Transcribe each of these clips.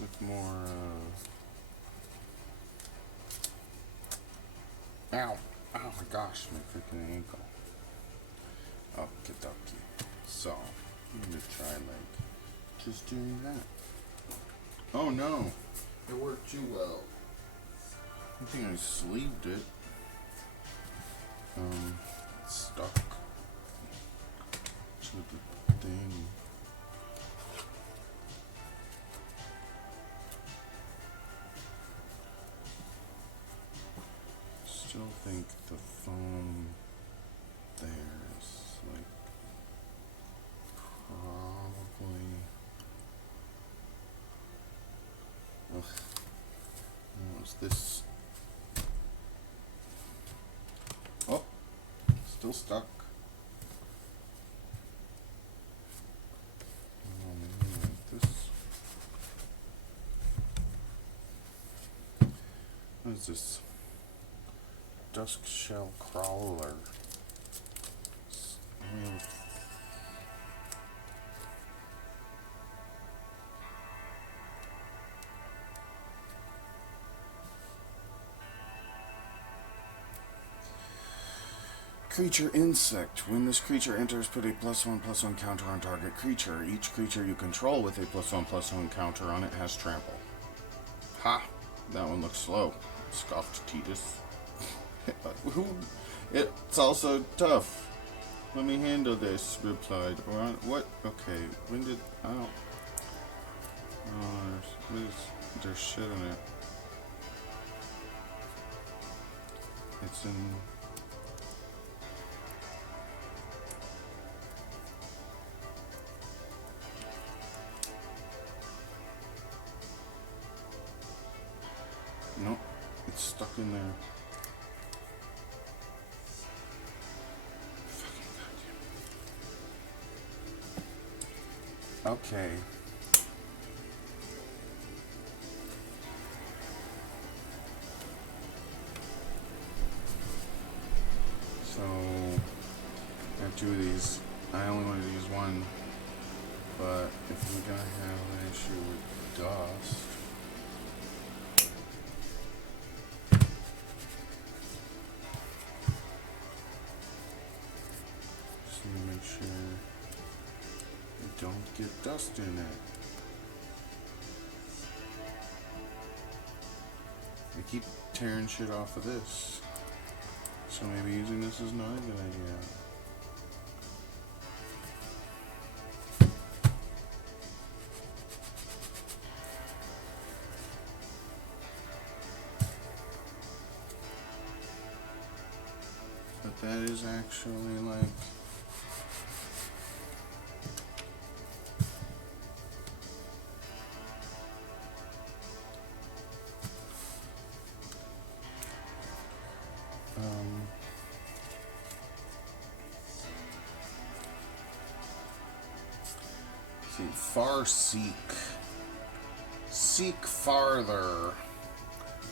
with more, ow! Oh my gosh, my freaking ankle. Okie dokie. So, I'm gonna try, like, just doing that. Oh no! It worked too well. I think I sleeved it. It's stuck to the thing. Still think the foam there is like probably. Ugh. What's this? Oh, still stuck. Oh, maybe like this. What is this? Dusk shell crawler. I mean, creature insect. When this creature enters, put a +1/+1 counter on target creature. Each creature you control with a +1/+1 counter on it has trample. Ha! That one looks slow. Scoffed Titus. It's also tough. Let me handle this, replied. What? Okay, when did. Oh. Oh, there's shit in it. It's in. Nope, it's stuck in there. Okay. So, I have two of these. I only wanted to use one, but if I'm gonna have an issue with dust, just need to make sure I don't get dust in it. I keep tearing shit off of this, so maybe using this is not a good idea. But that is actually like. See, far seek. Seek farther.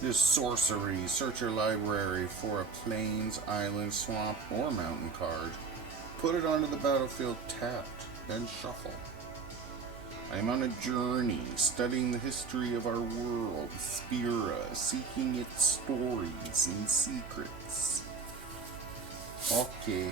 This sorcery. Search your library for a plains, island, swamp, or mountain card. Put it onto the battlefield tapped, then shuffle. I am on a journey, studying the history of our world, Spira, seeking its stories and secrets. Okay.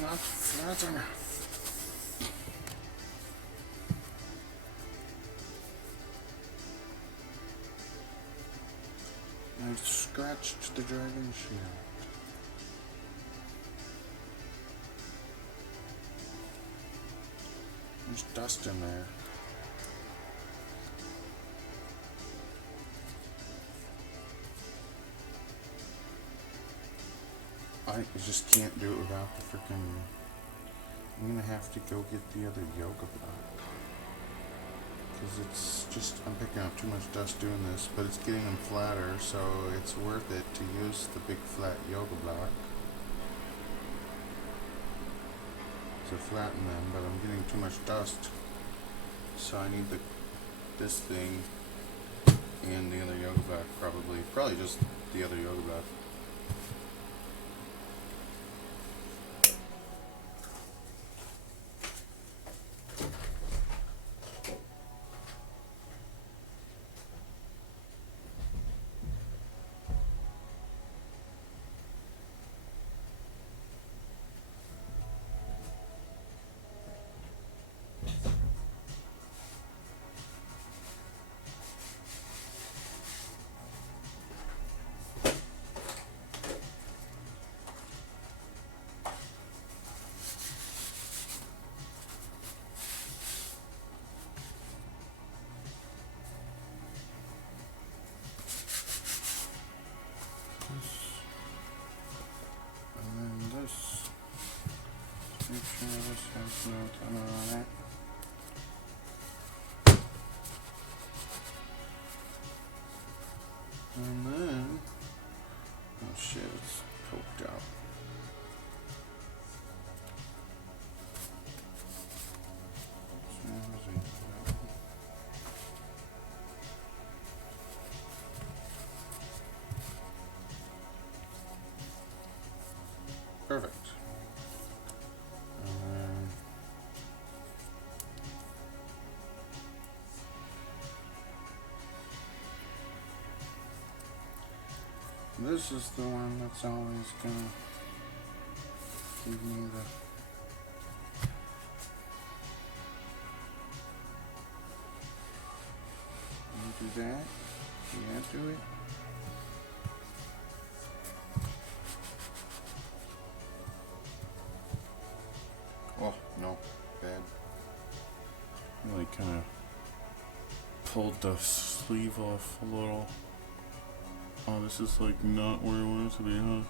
Not flat enough. I've scratched the dragon shield. There's dust in there. I just can't do it without the freaking. I'm gonna have to go get the other yoga block. Because it's just. I'm picking up too much dust doing this, but it's getting them flatter, so it's worth it to use the big flat yoga block to flatten them, but I'm getting too much dust. So I need this thing and the other yoga bath probably just the other yoga bath. And then this. Make sure this has no timer on it. And then, oh shit, it's poked out. Perfect. This is the one that's always gonna give me the do that. Yeah, do it. Oh no, bad. Really kind of pulled the sleeve off a little. Oh, this is like not where I want it to be, huh?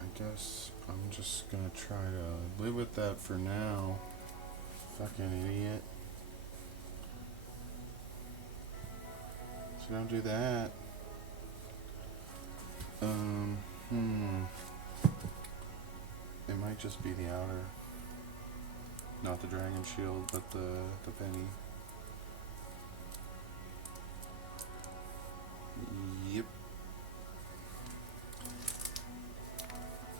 I guess I'm just gonna try to live with that for now. Fucking idiot. So don't do that. It might just be the outer. Not the dragon shield, but the penny. Yep.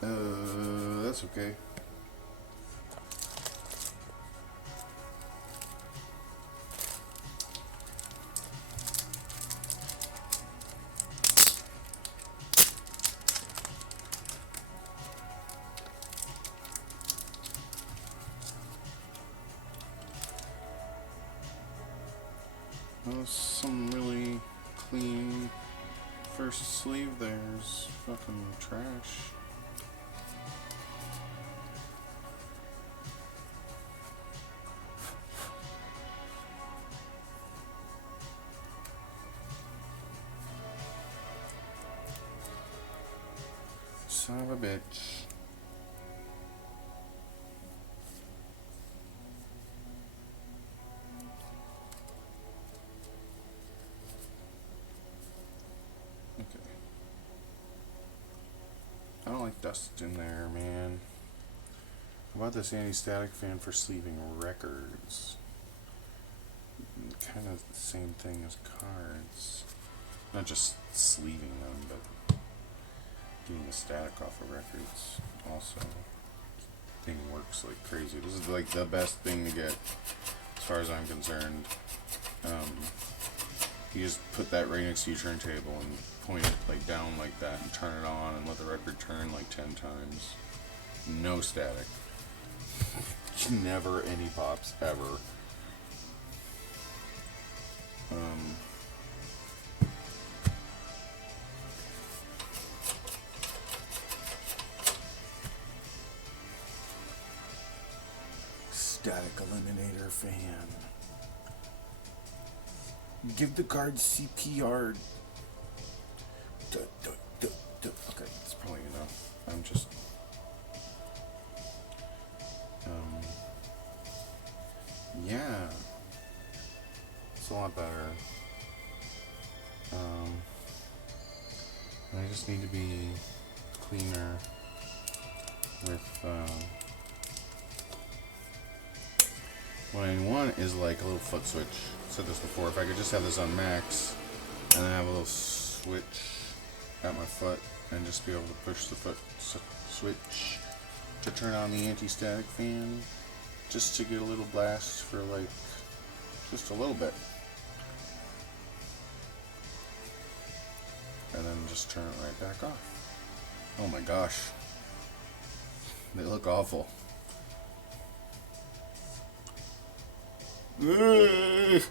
That's okay. Well, some really clean first sleeve there's fucking trash. Son of a bitch. Okay. I don't like dust in there, man. How about this anti-static fan for sleeving records? Kind of the same thing as cards. Not just sleeving them, but getting the static off of records also. Thing works like crazy. This is like the best thing to get as far as I'm concerned. You just put that right next to your turntable and point it like down like that and turn it on and let the record turn like 10 times. No static. Never any pops ever. Static eliminator fan. Give the card CPR. Okay, that's probably enough. I'm just. Yeah. It's a lot better. Um, I just need to be cleaner with, what I want is like a little foot switch. I said this before, if I could just have this on max, and then have a little switch at my foot, and just be able to push the foot switch to turn on the anti-static fan, just to get a little blast for like, just a little bit. And then just turn it right back off. Oh my gosh. They look awful. Me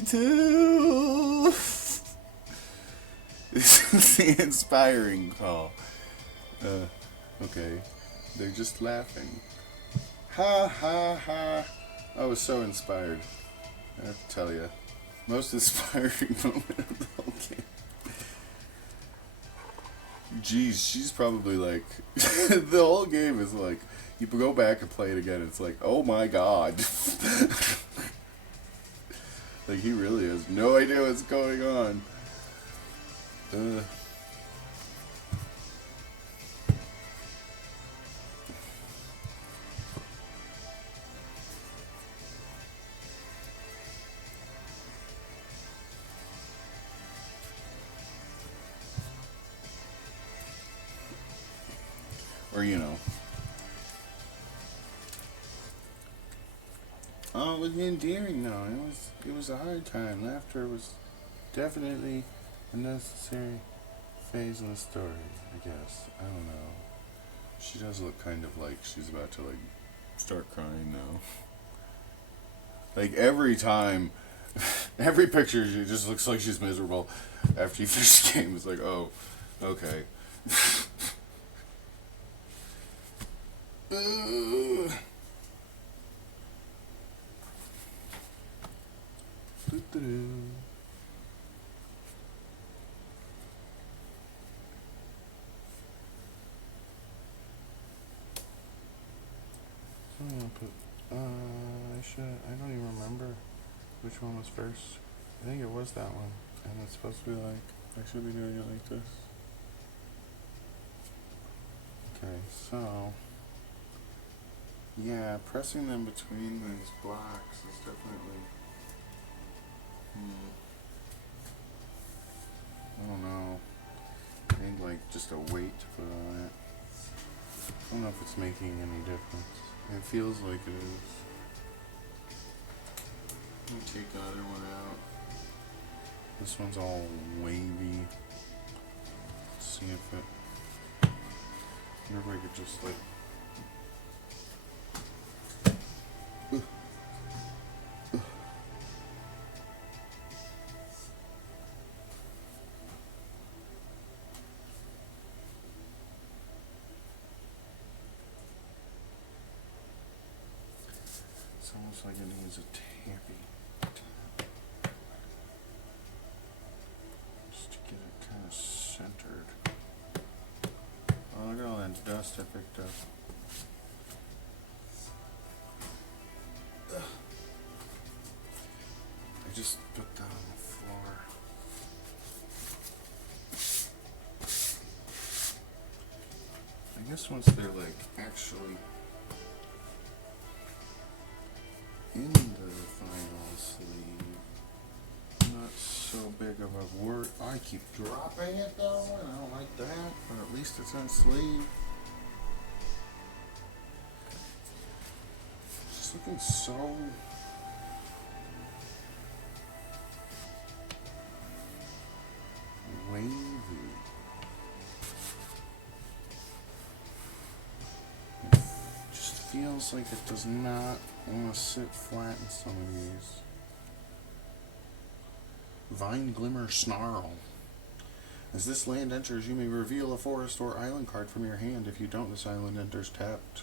too. This is the inspiring call. Okay. They're just laughing. Ha ha ha. I was so inspired. I have to tell you. Most inspiring moment of the whole game. Geez, she's probably like... the whole game is like... You go back and play it again, it's like, oh my god. Like, he really has no idea what's going on. Or, you know. Oh, it was endearing though. It was a hard time. Laughter was definitely a necessary phase in the story, I guess. I don't know. She does look kind of like she's about to like start crying now. Like every time, every picture she just looks like she's miserable after you finish the game. It's like, oh, okay. I don't even remember which one was first. I think it was that one. And it's supposed to be like, I should be doing it like this. Okay, so, yeah, pressing them between these blocks is definitely, I don't know, I need like just a weight to put on it. I don't know if it's making any difference. It feels like it is. Let me take the other one out. This one's all wavy. Let's see if it, I wonder if I could just like, it's almost like it needs a tappy. Just to get it kind of centered. Oh, look at all that dust I picked up. I just put that on the floor. I guess once they're like actually in the final sleeve, not so big of a word. I keep dropping it though, and I don't like that, but at least it's on sleeve. It's just looking so wavy. It just feels like it does not want to sit flat in some of these. Vine Glimmer Snarl. As this land enters, you may reveal a forest or island card from your hand. If you don't, this island enters tapped.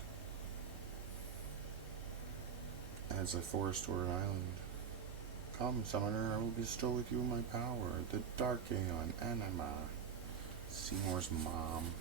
As a forest or an island. Come, summoner, I will bestow with you my power. The Dark Aeon Anima. Seymour's mom.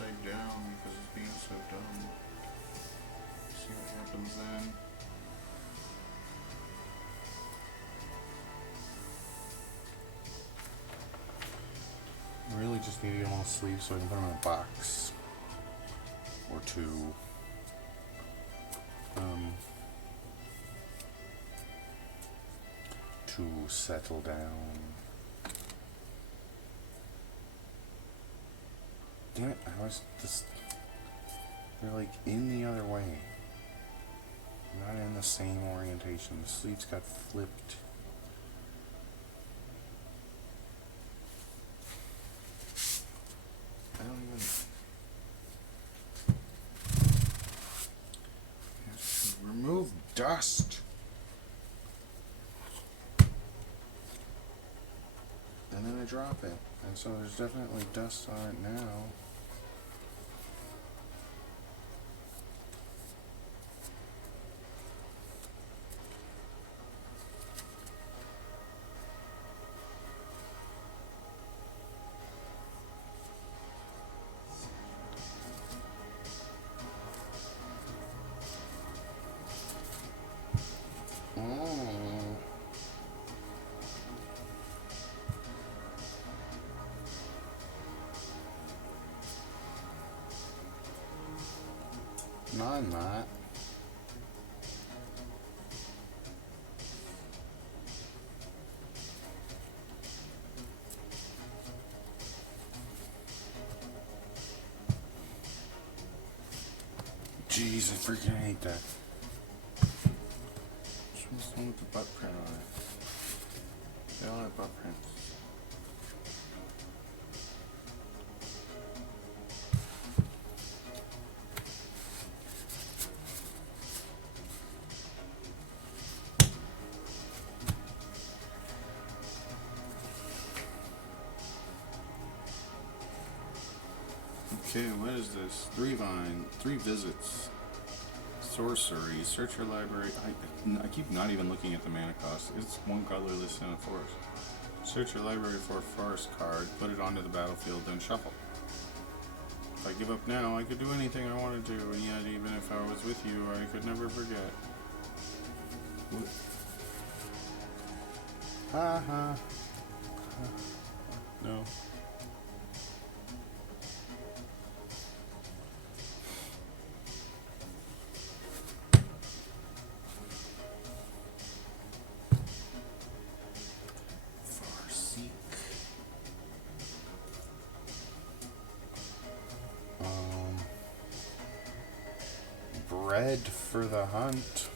upside down because it's being so dumb. See what happens then. Really just need to get them all sleeved so I can put them in a box or two. To settle down. Damn it, I was just... They're like in the other way. Not in the same orientation. The sleeves got flipped. I don't even... Remove dust! And then I drop it. And so there's definitely dust on it now. No, I'm not. Jeez, I freaking hate that. Which one's the one with the butt print on it? They all have butt prints. Okay, what is this? 3 visits. Sorcery. Search your library. I keep not even looking at the mana cost. It's 1 colorless and a forest. Search your library for a forest card, put it onto the battlefield, then shuffle. If I give up now, I could do anything I wanted to, and yet even if I was with you, I could never forget. Ha ha. No. Bread for the hunt.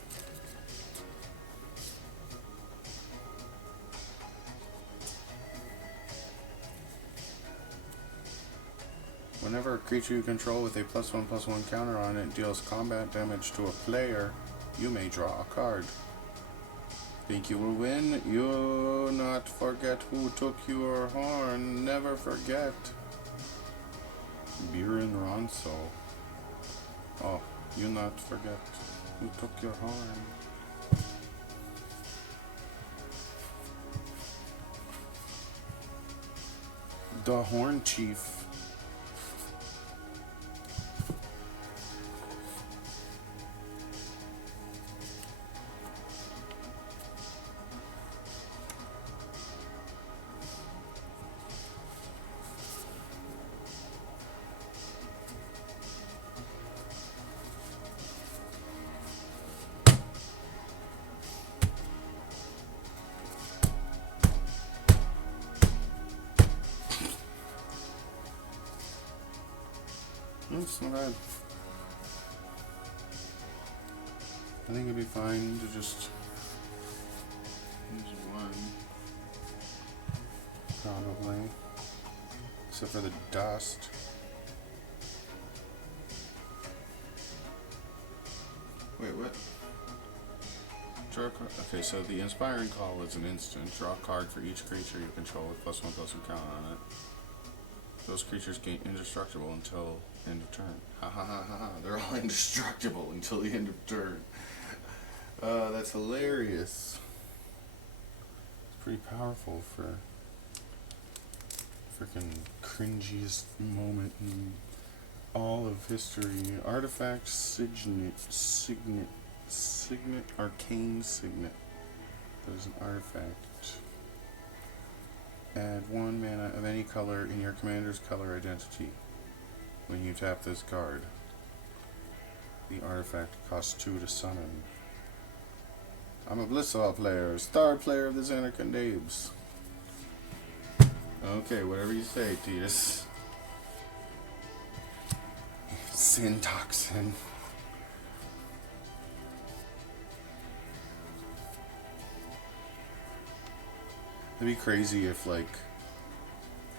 Whenever a creature you control with a +1/+1 counter on it deals combat damage to a player, you may draw a card. Think you will win? You not forget who took your horn. Never forget. Biren Ronso. Oh, you not forget who took your horn. The Horn Chief. That's not bad. I think it'd be fine to just use one. Probably. Except for the dust. Wait, what? Draw a card. Okay, so the Inspiring Call is an instant. Draw a card for each creature you control with +1/+1 count on it. Those creatures gain indestructible until end of turn. Ha ha ha ha ha. They're all indestructible until the end of turn. That's hilarious. It's pretty powerful for freaking cringiest moment in history. Artifact signet, arcane signet. There's an artifact. Add 1 mana of any color in your commander's color identity. When you tap this card, the artifact costs 2 to summon. I'm a Blissall player, star player of the Zanarkand Dabes. Okay, whatever you say, Tidus. Sin toxin. It'd be crazy if, like,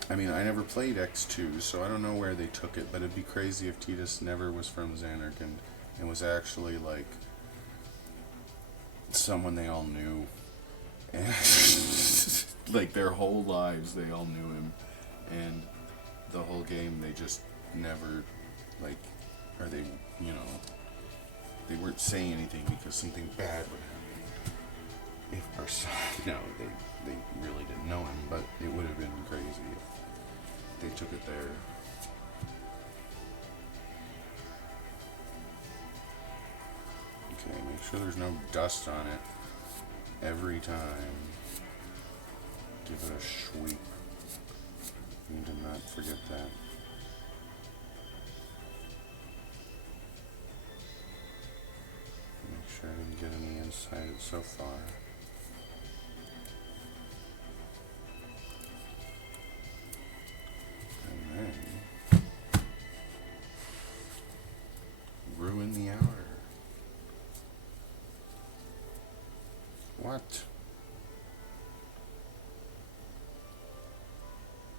I mean, I never played X2, so I don't know where they took it, but it'd be crazy if Tidus never was from Zanarkand and was actually, like, someone they all knew. And like, their whole lives, they all knew him. And the whole game, they just never, like, or they, you know, they weren't saying anything because something bad would happen. If, or, no, they really didn't know him, but it would have been crazy if they took it there. Okay, make sure there's no dust on it every time. Give it a sweep. Need to not forget that. Make sure I didn't get any inside it so far. And then ruin the outer. What?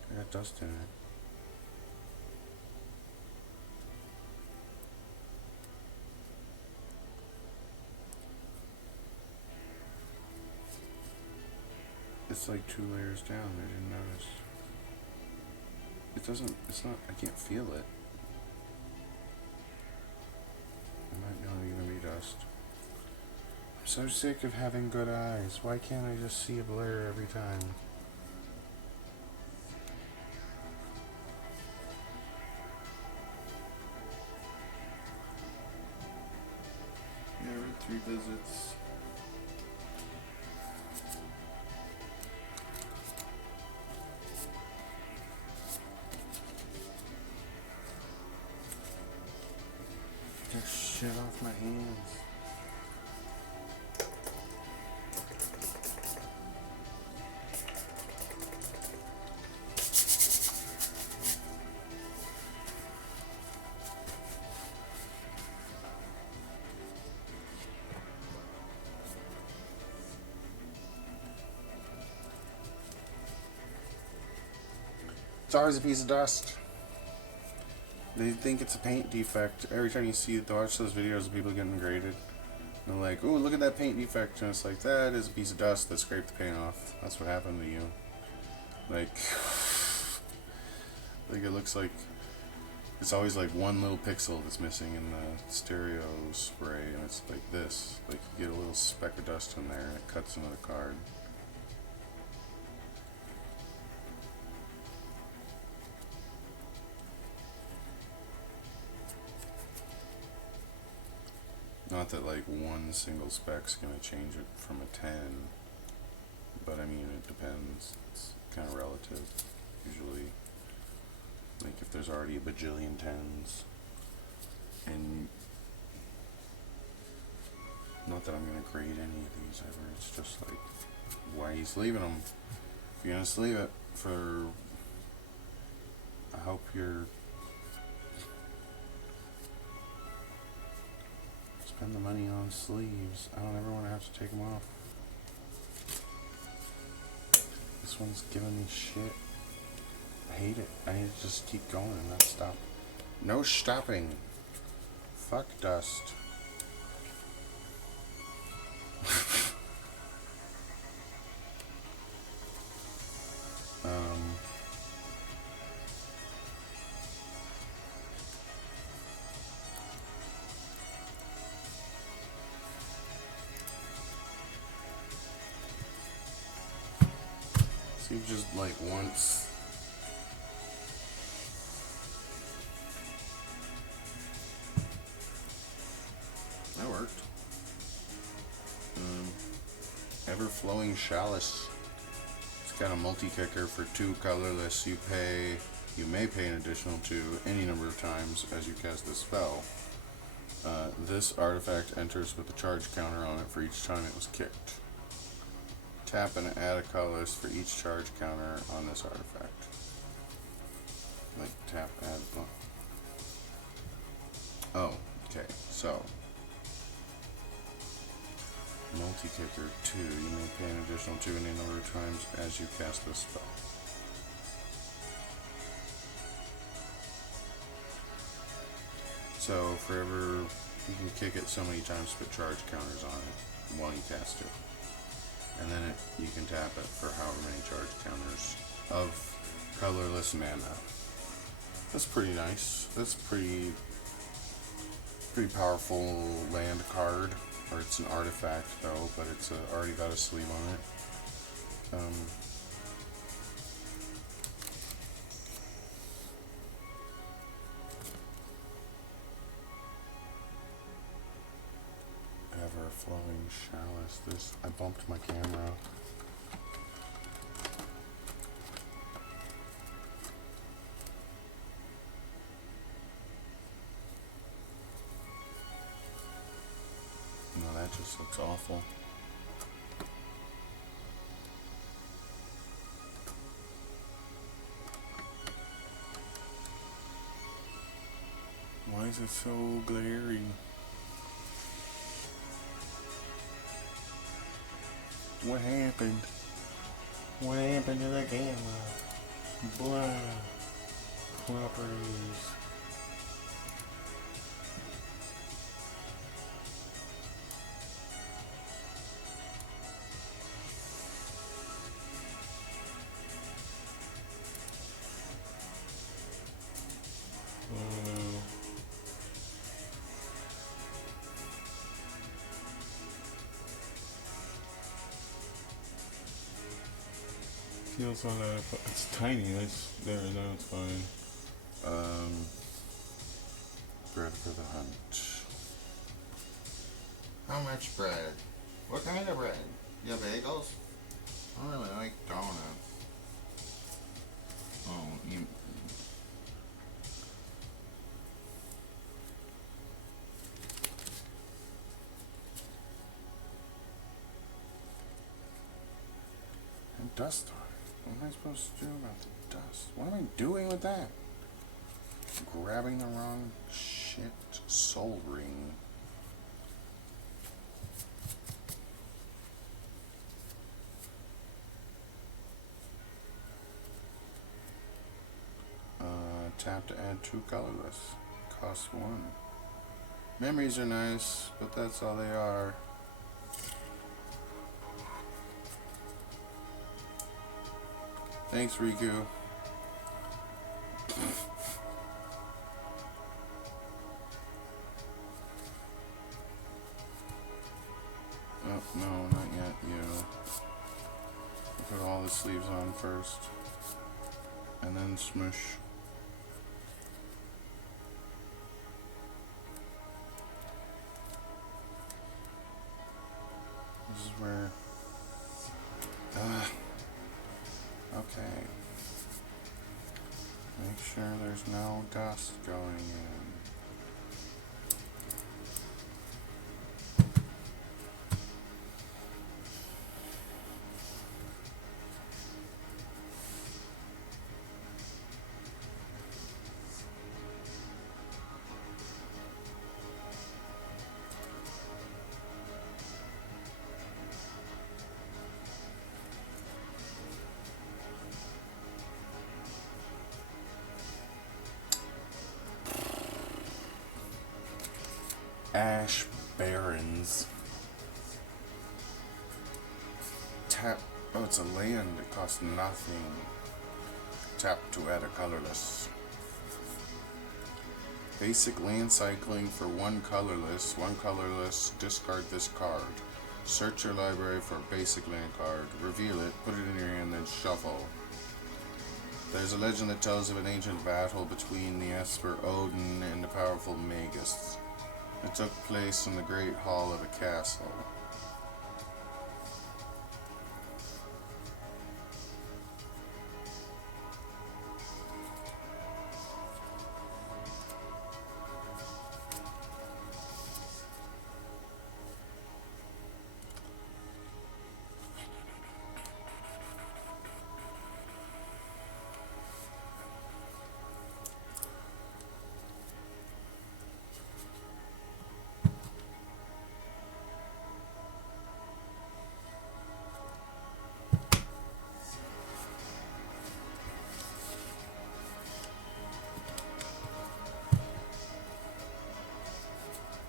I got dust in it. It's like 2 layers down, I didn't notice. It doesn't, it's not, I can't feel it. It might not even be dust. I'm so sick of having good eyes. Why can't I just see a blur every time? Yeah, every 3 visits. Get shit off my hands. It's always a piece of dust. They think it's a paint defect. Every time you watch those videos of people getting graded, they're like, "Ooh, look at that paint defect," and it's like, that is a piece of dust that scraped the paint off. That's what happened to you. Like, it looks like it's always like one little pixel that's missing in the stereo spray, and it's like this. Like, you get a little speck of dust in there, and it cuts into the card. Not that like one single spec's gonna change it from a 10, but I mean, it depends. It's kind of relative. Usually, like, if there's already a bajillion 10s, and not that I'm gonna grade any of these ever, it's just like, why are you sleeving them? If you're gonna sleeve it for, I hope you're, spend the money on sleeves. I don't ever want to have to take them off. This one's giving me shit. I hate it. I need to just keep going and not stop. No stopping. Fuck dust. See, just like once. Ever-Flowing Chalice. It's got a multi-kicker for 2 colorless. You may pay an additional 2 any number of times as you cast this spell. This artifact enters with a charge counter on it for each time it was kicked. Tap and add a colorless for each charge counter on this artifact. Like tap, add. Oh, okay. So multi-kicker 2. You may pay an additional 2 any number of times as you cast this spell. So forever, you can kick it so many times to put charge counters on it while you cast it. And then you can tap it for however many charge counters of colorless mana. That's pretty nice. That's pretty powerful land card. Or it's an artifact though, but it's already got a sleeve on it. Ever-Flowing Chalice. I bumped my camera. No, that just looks awful. Why is it so glary? What happened? What happened to the camera? Blah. Properties. Feels on that. It's tiny. That's there. No, it's fine. Bread for the hunt. How much bread? What kind of bread? You have bagels? I don't really like donuts. Oh, you. And dust on it. What am I supposed to do about the dust? What am I doing with that? Grabbing the wrong shit. Soul ring. Tap to add 2 colorless. Cost 1. Memories are nice, but that's all they are. Thanks, Riku. Oh, no, not yet, you. Put all the sleeves on first. And then smush. This is where... Okay. Make sure there's no dust going in. Ash Barrens. Tap. Oh, it's a land. It costs nothing. Tap to add a colorless. Basic land cycling for 1 colorless. 1 colorless. Discard this card. Search your library for a basic land card. Reveal it. Put it in your hand. Then shuffle. There's a legend that tells of an ancient battle between the Esper Odin and the powerful Magus. It took place in the Great Hall of a castle.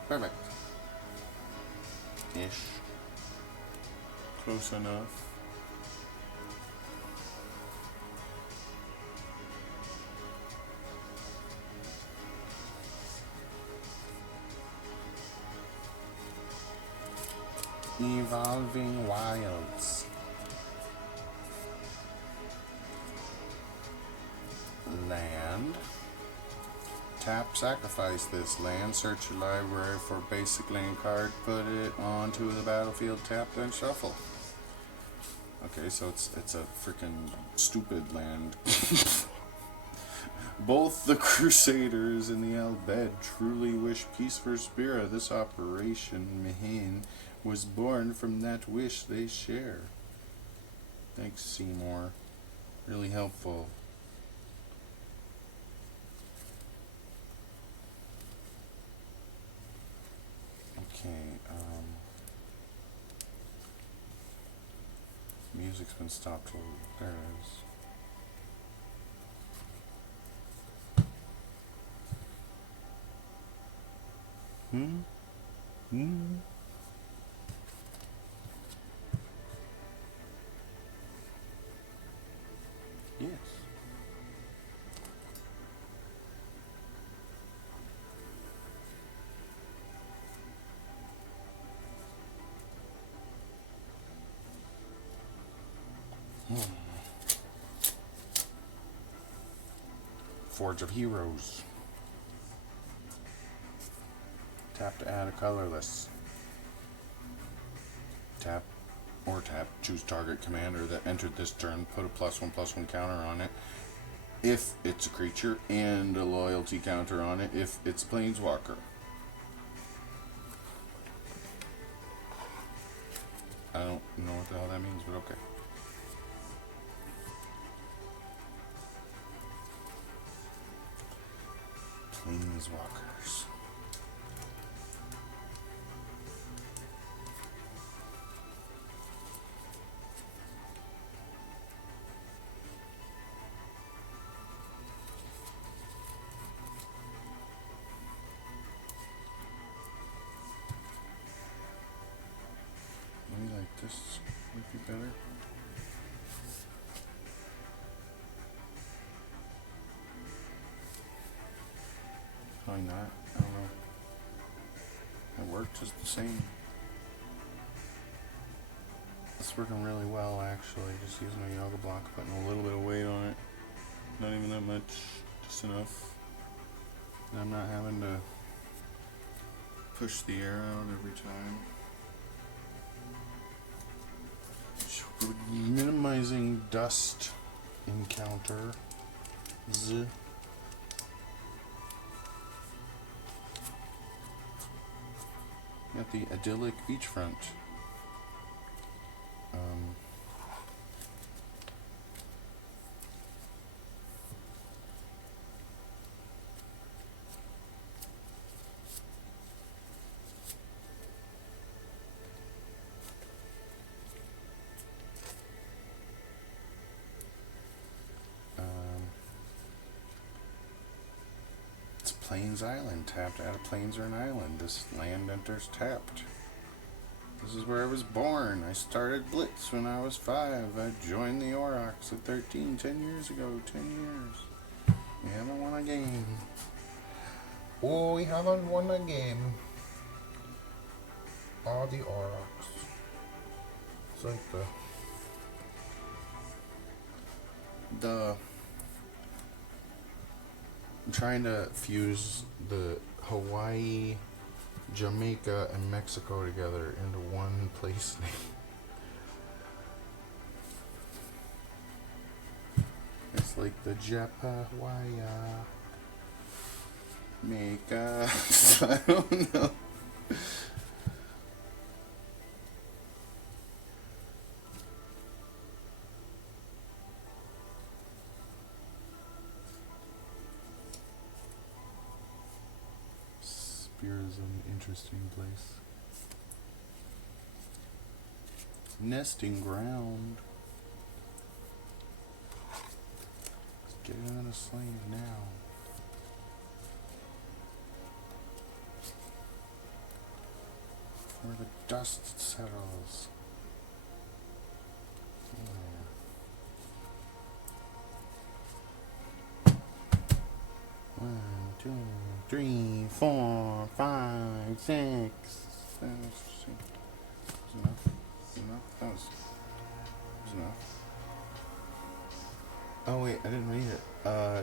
Perfect. Ish. Close enough. Evolving Wilds. Land. Tap, sacrifice this land, search your library for a basic land card, put it onto the battlefield, tap, then shuffle. Okay, so it's a freaking stupid land. Both the Crusaders and the Albed truly wish peace for Spira. This operation, Mihin, was born from that wish they share. Thanks, Seymour. Really helpful. Okay, music's been stopped. There it is. Yes. Forge of Heroes. Tap to add a colorless. Tap or tap, choose target commander that entered this turn, put a +1/+1 counter on it if it's a creature, and a loyalty counter on it if it's Planeswalker. I don't know what the hell that means, but okay. Planeswalkers. Maybe like this would be better. Probably not. I don't know. It worked just the same. It's working really well actually. Just using a yoga block, putting a little bit of weight on it. Not even that much, just enough. And I'm not having to push the air out every time. Minimizing dust encounter. Got the idyllic beachfront. It's Plains Island. Tapped out of Plains or an island. This land enters tapped. This is where I was born. I started Blitz when I was 5. I joined the Aurochs at 13, 10 years ago. 10 years. We haven't won a game. Oh, we haven't won a game. All the Aurochs. It's like I'm trying to fuse the Hawaii, Jamaica, and Mexico together into one place name. It's like the Japawaya Meka. I don't know. Spear is an interesting place. Nesting ground. Let's get into the slave now. the dust settles. Yeah. 1, 2, 3, 4, 5, 6, 7, 8. Enough. That was enough. Oh wait, I didn't read it.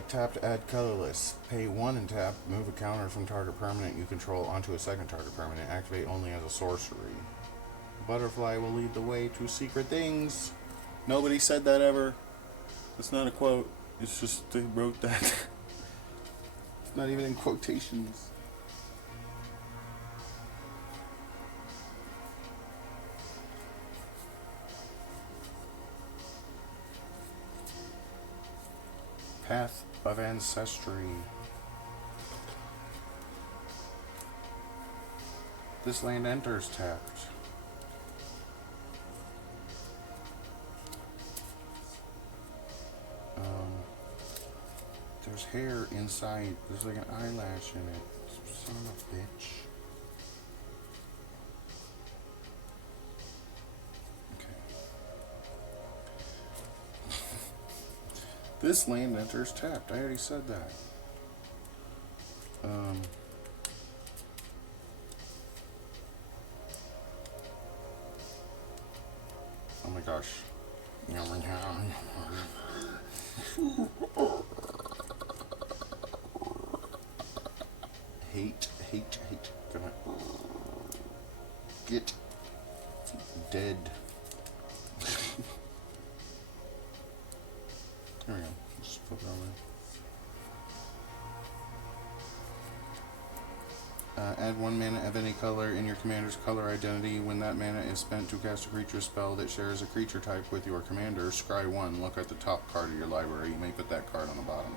Tap to add colorless. Pay 1 and tap. Move a counter from target permanent you control onto a second target permanent. Activate only as a sorcery. Butterfly will lead the way to secret things. Nobody said that ever. It's not a quote. It's just they wrote that. It's not even in quotations. Path of Ancestry. This land enters tapped. There's hair inside. There's like an eyelash in it. Son of a bitch. Okay. This land enters tapped. I already said that. Oh my gosh. Hate. Gonna get dead. There we go. Just flip it over. Add 1 mana of any color in your commander's color identity. When that mana is spent to cast a creature spell that shares a creature type with your commander, scry 1. Look at the top card of your library. You may put that card on the bottom.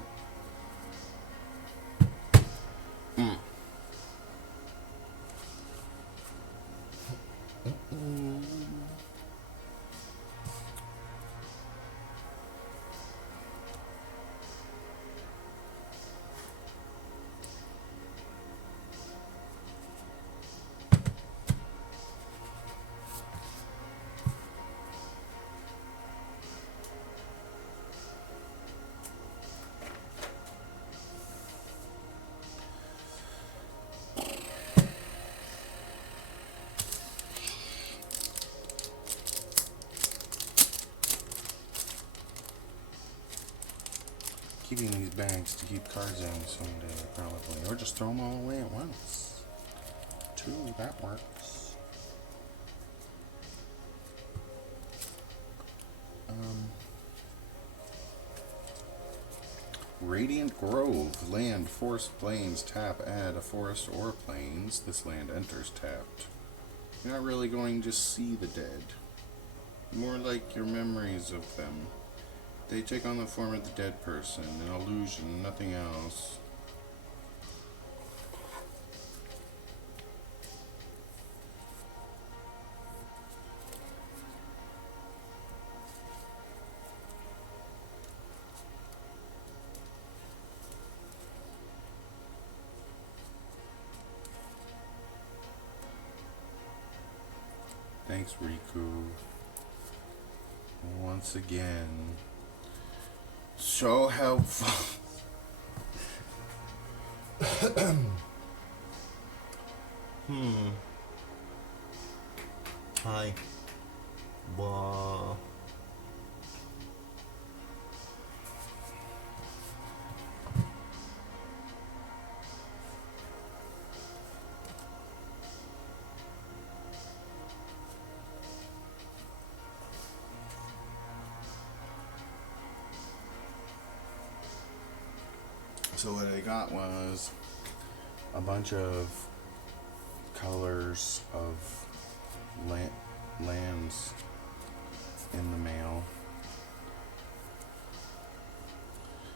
Keeping these bags to keep cards in someday, probably. Or just throw them all away at once. 2, that works. Radiant Grove. Land, forest, plains. Tap, add a forest or plains. This land enters tapped. You're not really going to see the dead. More like your memories of them. They take on the form of the dead person, an illusion, nothing else. Thanks, Riku. Once again. So helpful. Hi. Wow. So what I got was a bunch of colors of lands in the mail.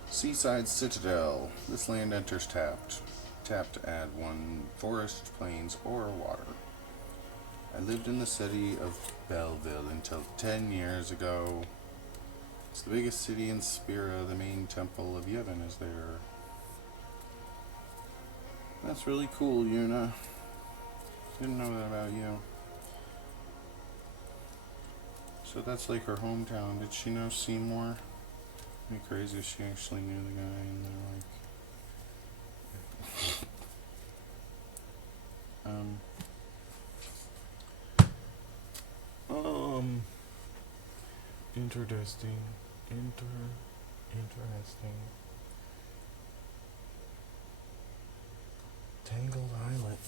Seaside Citadel. This land enters tapped. Tap to add 1 forest, plains, or water. I lived in the city of Belleville until 10 years ago. It's the biggest city in Spira. The main temple of Yevon is there. That's really cool, Yuna. Didn't know that about you. So that's like her hometown. Did she know Seymour? Be crazy if she actually knew the guy and they're like interesting. Interesting. Tangled Island.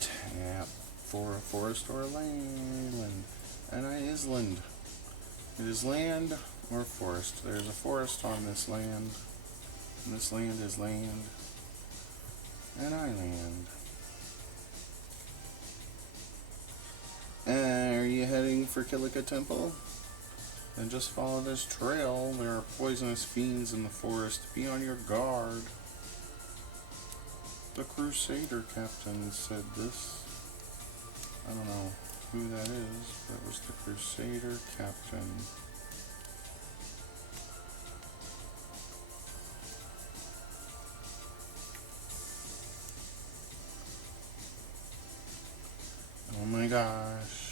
Tap for a forest or a land. An island. It is land or forest. There's a forest on this land. And this land is land. An island. Are you heading for Kilika Temple? Then just follow this trail. There are poisonous fiends in the forest. Be on your guard. The Crusader captain said this. I don't know who that is, but it was the Crusader captain. Oh my gosh.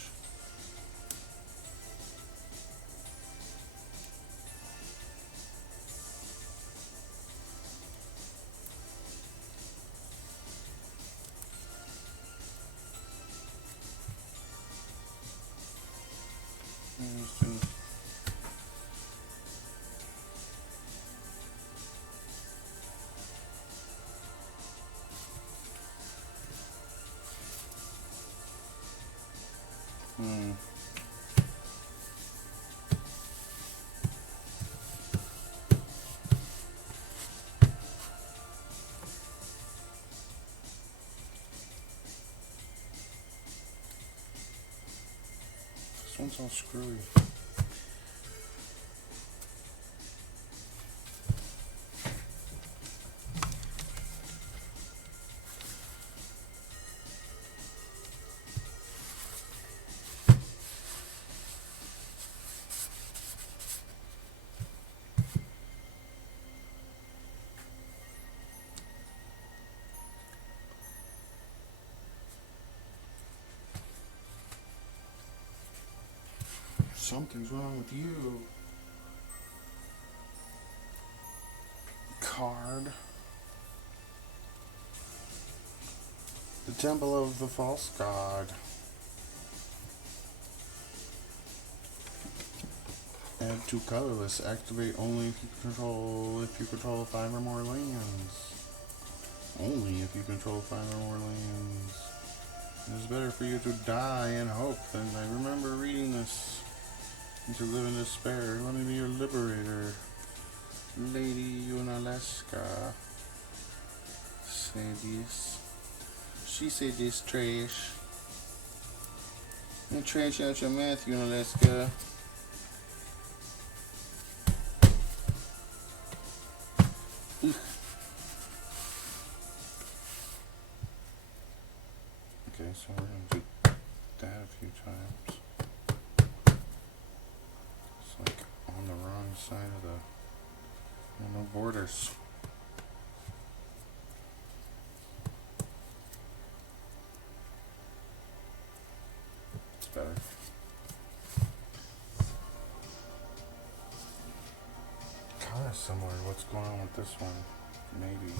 This one's all screwy. Something's wrong with you. Card. The Temple of the False God. Add to colorless. Activate only if you control 5 or more lands. Only if you control 5 or more lands. It is better for you to die in hope than I remember reading this. And to live in despair. Let me be your liberator. Lady Unalaska. Say this. She said this trash. You trash out your mouth, Unalaska. Okay, so we're gonna do that a few times. It's like on the wrong side of the no borders. It's better. Kind of similar to what's going on with this one, maybe.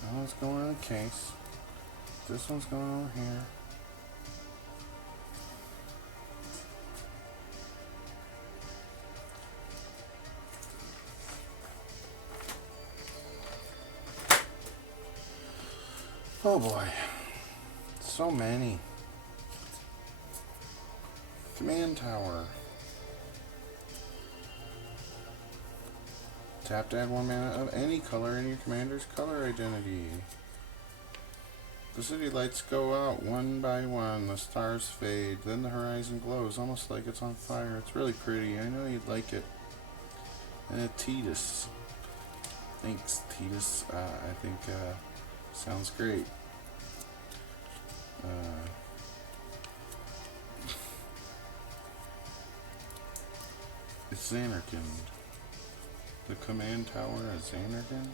That one's going in the case. This one's going over here. Oh boy. So many. Command tower. Tap to add 1 mana of any color in your commander's color identity. The city lights go out one by one, the stars fade, then the horizon glows, almost like it's on fire. It's really pretty. I know you'd like it. And a Tidus. Thanks, Tidus. I think sounds great. It's Xanarkand. The command tower is Xanarkand?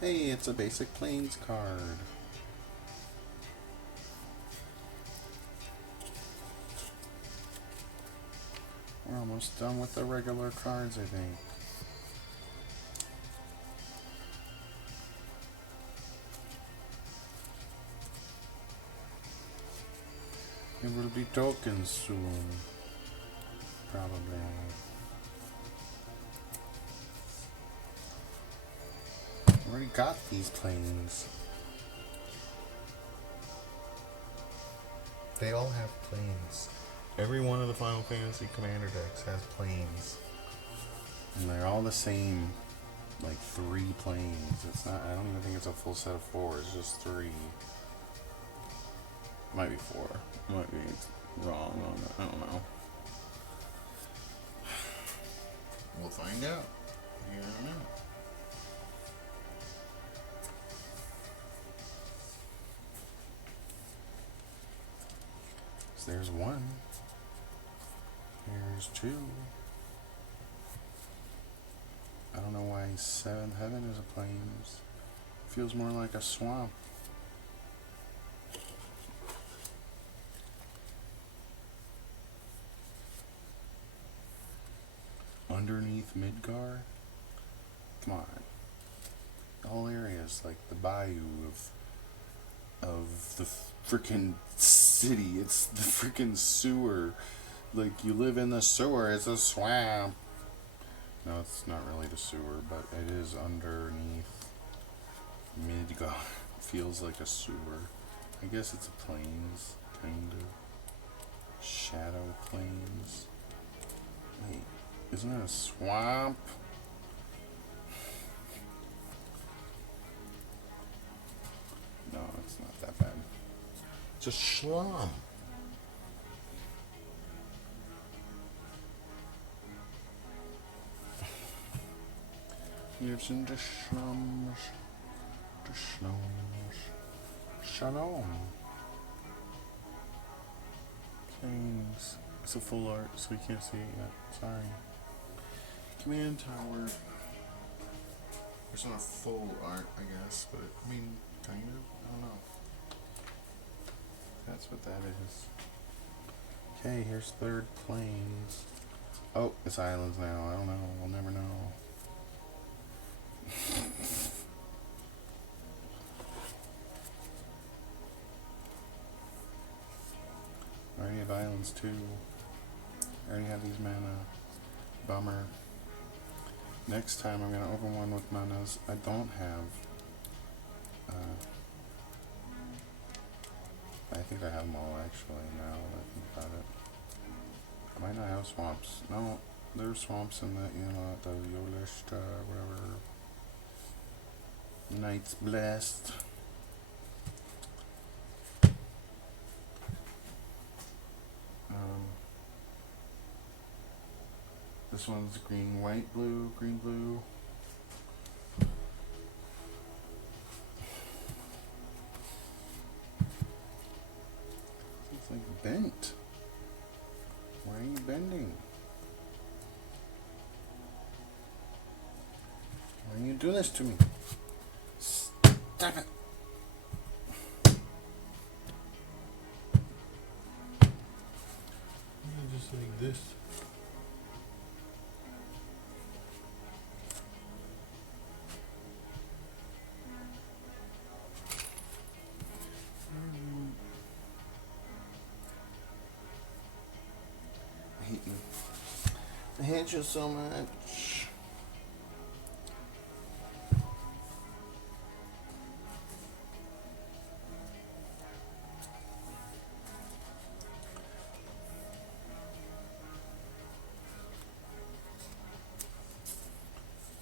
Hey, it's a basic Plains card. We're almost done with the regular cards, I think. It will be tokens soon. Probably. Already got these planes. They all have planes. Every one of the Final Fantasy Commander decks has planes. And they're all the same, like 3 planes. It's not, I don't even think it's a full set of 4, it's just 3. Might be 4. Might be wrong on that. I don't know. We'll find out here in a minute. So there's 1. Here's 2. I don't know why 7th Heaven is a plains. Feels more like a swamp. Underneath Midgar? Come on. The whole area is like the bayou of the freaking city. It's the freaking sewer. Like, you live in the sewer, it's a swamp. No, it's not really the sewer, but it is underneath Midgar. Feels like a sewer. I guess it's a plains, kind of. Shadow plains. Wait, isn't it a swamp? No, it's not that bad. It's a slum. Lives in the slums. The slums. Shalom. Plains. It's a full art, so you can't see it yet. Sorry. Command tower. It's not full art, I guess, but I mean, kind of. I don't know. That's what that is. Okay, here's 3rd plains. Oh, it's islands now. I don't know. We'll never know. I already have islands too. I already have these mana. Bummer. Next time I'm gonna open one with manas I don't have. I think I have them all actually now that I think about it. I might not have swamps. No, there's swamps in the, the Yolist, whatever. Knight's Blessed. This one's green, white, blue, green, blue. It's like bent. Why are you bending? Why are you doing this to me? Stop it. I hate you so much.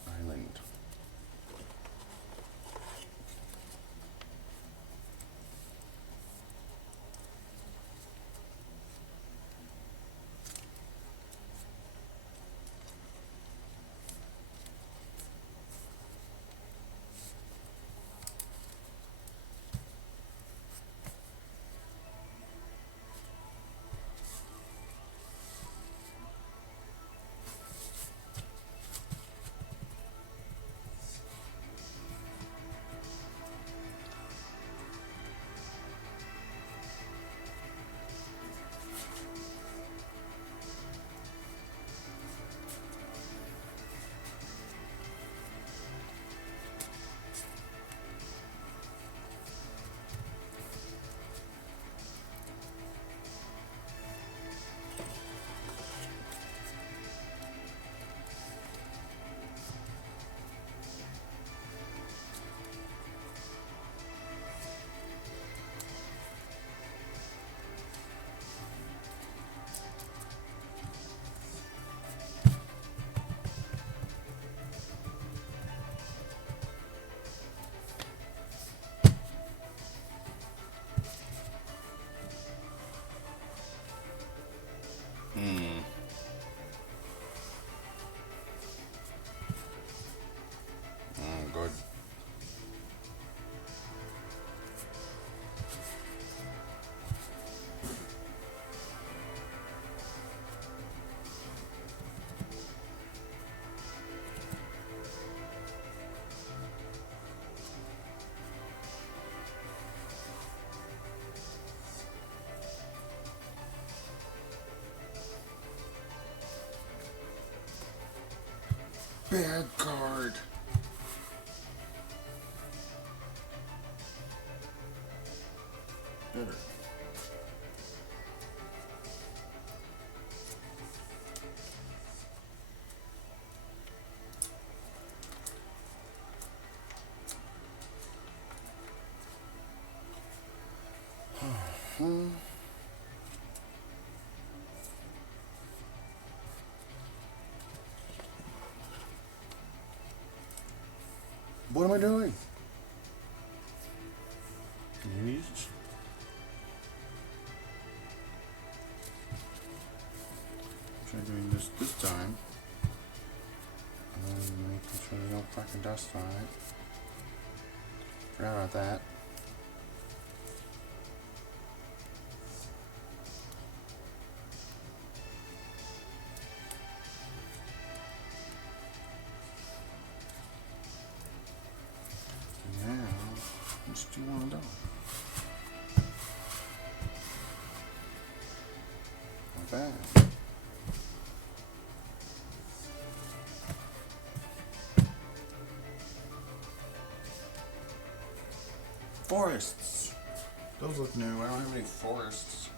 Island. Good. Bad card. Bitter. What am I doing? Yeast. Try doing this time. And then making sure there's no fucking dust on it. Forgot about that. Now, let's do one done. Not bad. Forests. Those look new. I don't have any forests.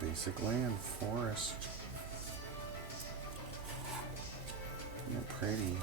Basic land, forest. They're pretty.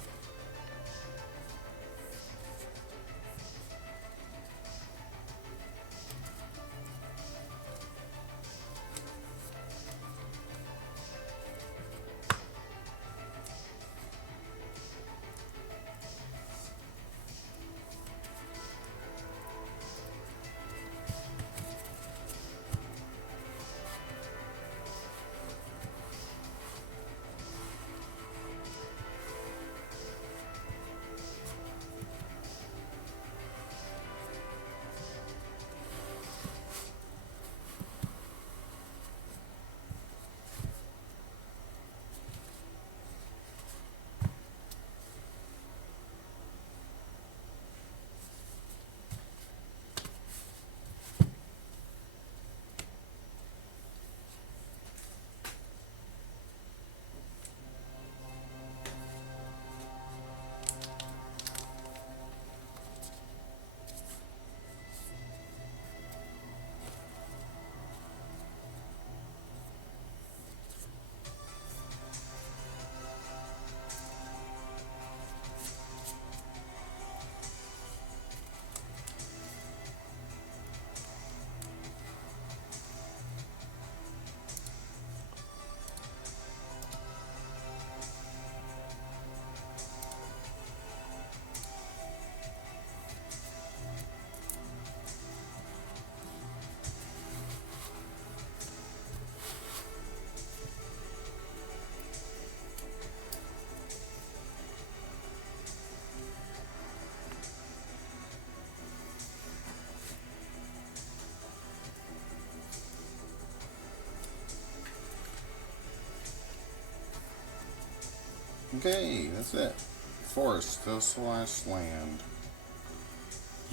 Okay, that's it. Forest, this last land.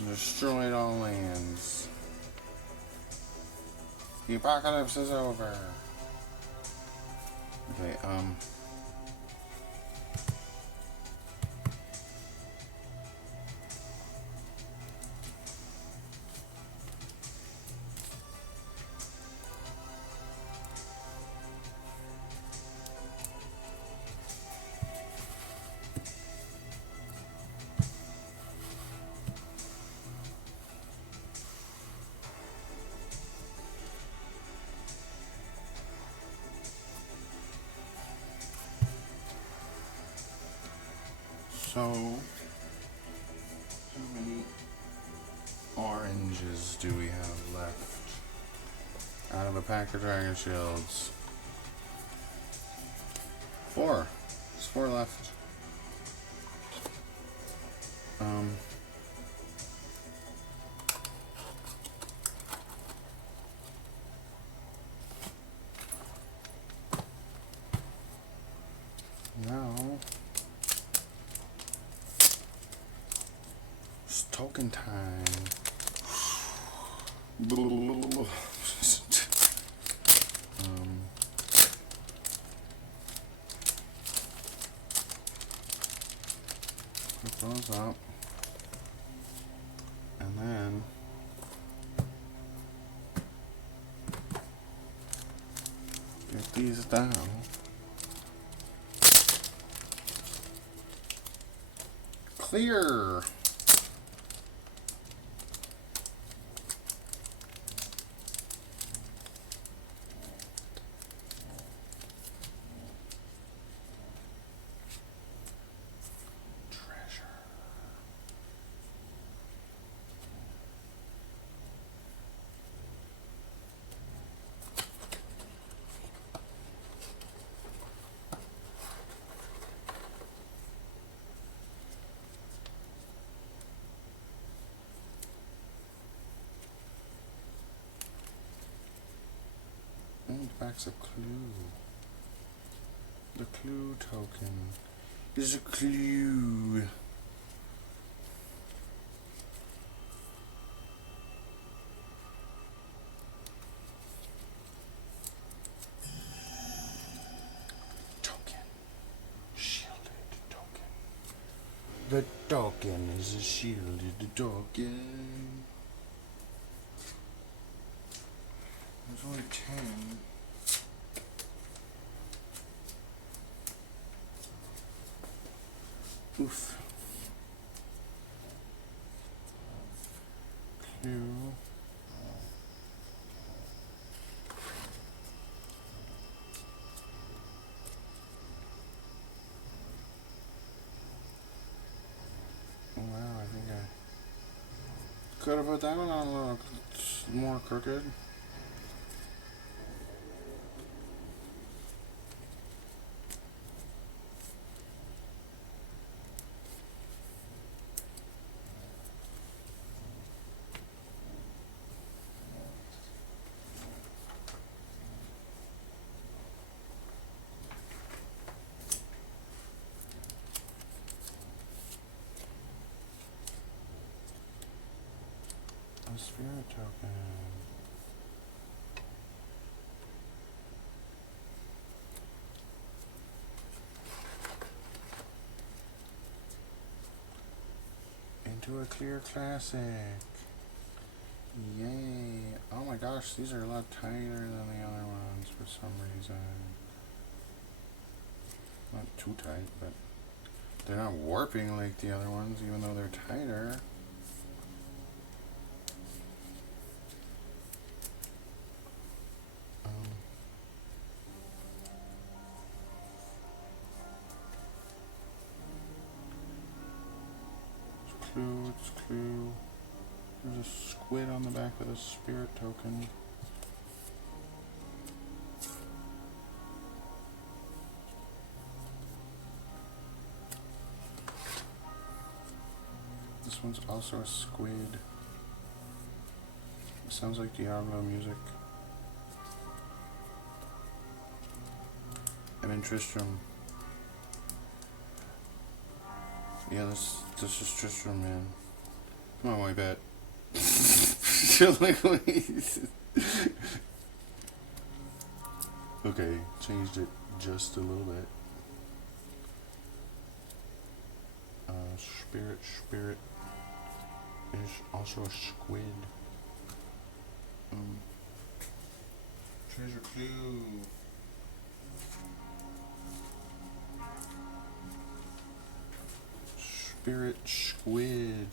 Destroyed all lands. The apocalypse is over. Okay, so how many oranges do we have left? Out of a pack of dragon shields. 4. There's 4 left. Now it's token time. Put those up, and then get these down. Clear. Back's a clue. The clue token is a clue. Token. Shielded token. The token is a shielded token. There's only 10. Oof. Clue. Oh wow, I think I could have put that one on a little more crooked. A spirit token. Into a clear classic. Yay. Oh my gosh, these are a lot tighter than the other ones for some reason. Not too tight, but they're not warping like the other ones, even though they're tighter. It's clue. There's a squid on the back of the spirit token. This one's also a squid. It sounds like Diablo music. And then Tristram. Yeah, this is Tristram, man. Come on, my bet. Okay, changed it just a little bit. Spirit is also a squid. Treasure clue. Spirit squid.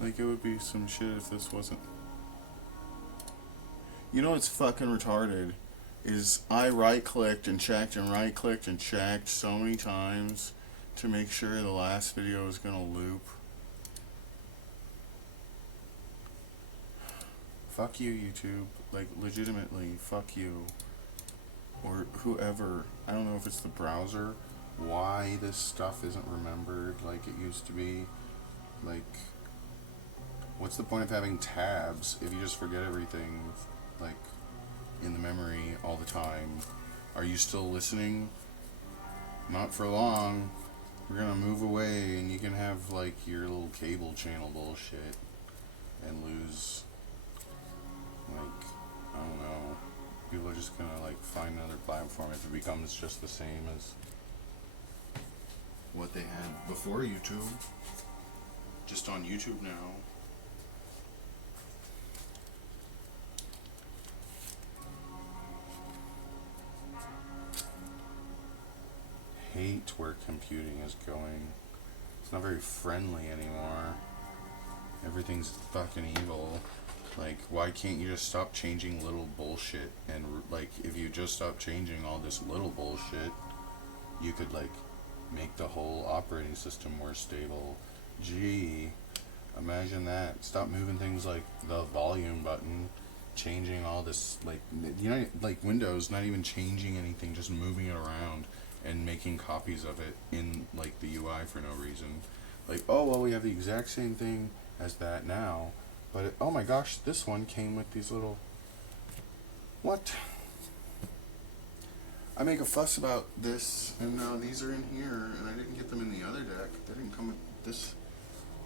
Like, it would be some shit if this wasn't. You know what's fucking retarded? Is I right-clicked and checked and right-clicked and checked so many times to make sure the last video was gonna loop. Fuck you, YouTube. Like, legitimately, fuck you. Or whoever. I don't know if it's the browser, why this stuff isn't remembered like it used to be. Like, what's the point of having tabs if you just forget everything, like, in the memory all the time? Are you still listening? Not for long. We're gonna move away and you can have, like, your little cable channel bullshit and lose, like, I don't know. People are just gonna, like, find another platform if it becomes just the same as what they had before YouTube. Just on YouTube now. Hate where computing is going. It's not very friendly anymore. Everything's fucking evil. Like, why can't you just stop changing little bullshit? And, like, if you just stop changing all this little bullshit, you could, like, make the whole operating system more stable. Gee, imagine that. Stop moving things like the volume button, changing all this, like, you know, like Windows, not even changing anything, just moving it around and making copies of it in, like, the UI for no reason. Like, oh, well, we have the exact same thing as that now, but oh my gosh, this one came with these little... What? I make a fuss about this, and now these are in here, and I didn't get them in the other deck. They didn't come with this.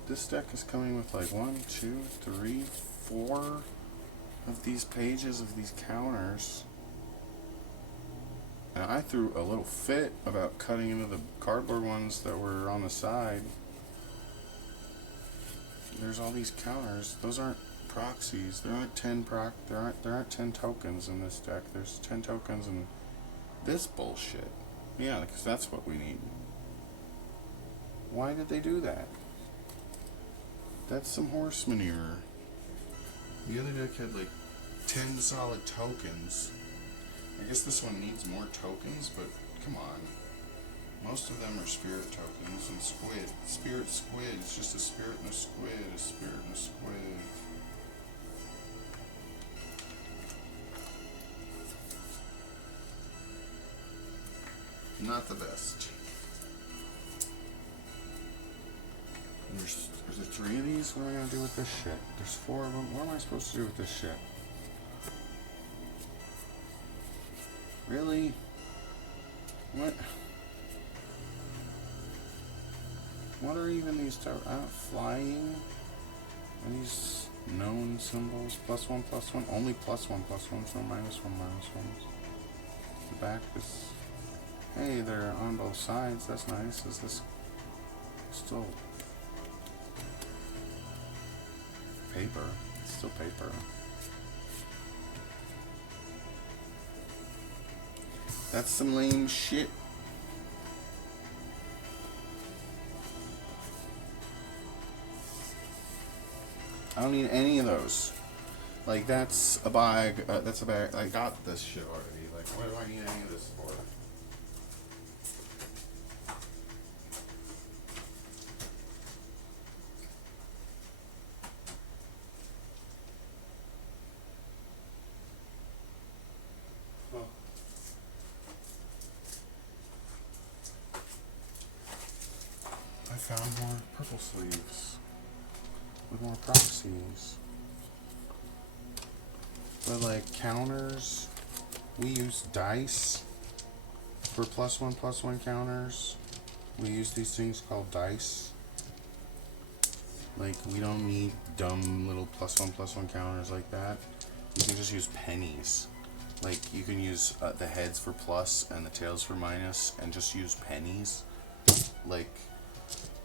This deck is coming with, like, 1, 2, 3, 4 of these pages of these counters. And I threw a little fit about cutting into the cardboard ones that were on the side. There's all these counters. Those aren't proxies. There aren't 10 there aren't 10 tokens in this deck. There's 10 tokens in this bullshit. Yeah, because that's what we need. Why did they do that? That's some horse manure. The other deck had like 10 solid tokens. I guess this one needs more tokens, but come on. Most of them are spirit tokens and squid. Spirit squid. It's just a spirit and a squid. A spirit and a squid. Not the best. There's there 3 of these? What am I gonna do with this shit? There's 4 of them. What am I supposed to do with this shit? Really? What? What are even these flying? Are these known symbols? +1, +1. Only +1, +1. No -1, -1. The back is... Hey, they're on both sides. That's nice. Is this still paper? It's still paper. That's some lame shit. I don't need any of those. Like, that's a bag. That's a bag. I got this shit already. Like, what do I need any of this for? I I found more purple sleeves with more proxies. But like counters, we use dice for +1/+1 counters. We use these things called dice. Like, we don't need dumb little +1/+1 counters like that. You can just use pennies. Like, you can use the heads for plus and the tails for minus, and just use pennies. Like,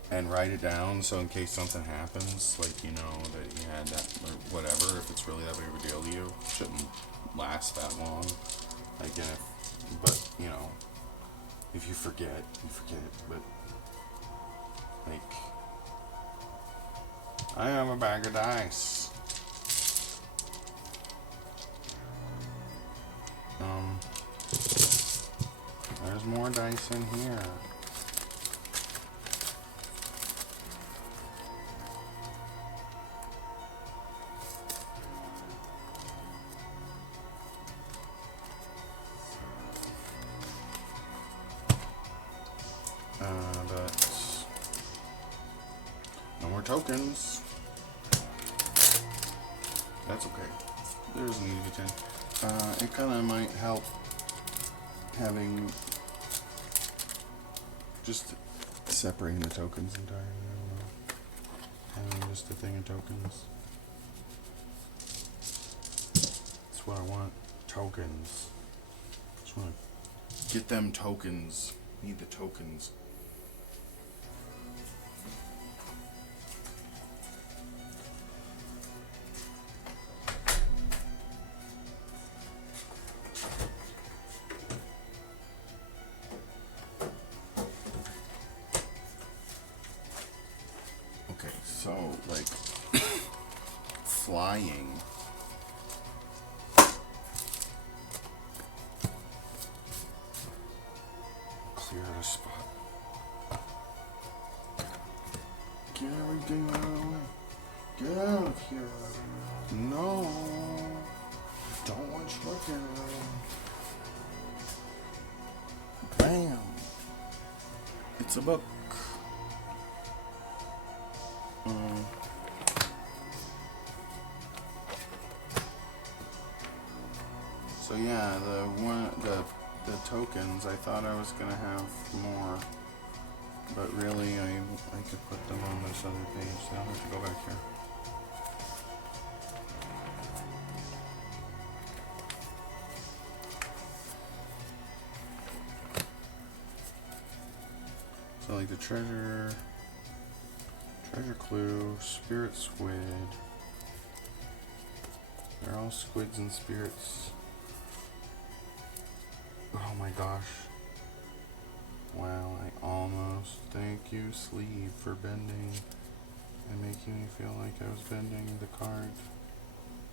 and write it down so in case something happens, like, you know, that you had that, or whatever, if it's really that big of a deal to you, it shouldn't last that long. Like, and if, but, you know, if you forget, you forget, but, like, I have a bag of dice. There's more dice in here. But no more tokens. That's okay. There's an easy 10. It kind of might help having just separating the tokens entirely. I don't know. Having just a thing of tokens. That's what I want. Tokens. Just want to get them tokens. Need the tokens. Okay, so like flying. Clear out a spot. Get everything out of the way. Get out of here. No. Don't want you looking at. Bam. It's a book. So yeah, the tokens, I thought I was gonna have more, but really I could put them on this other page, so I'll have to go back here. So like the treasure clue, spirit squid. They're all squids and spirits. Oh my gosh. Wow, I almost. Thank you, sleeve, for bending and making me feel like I was bending the card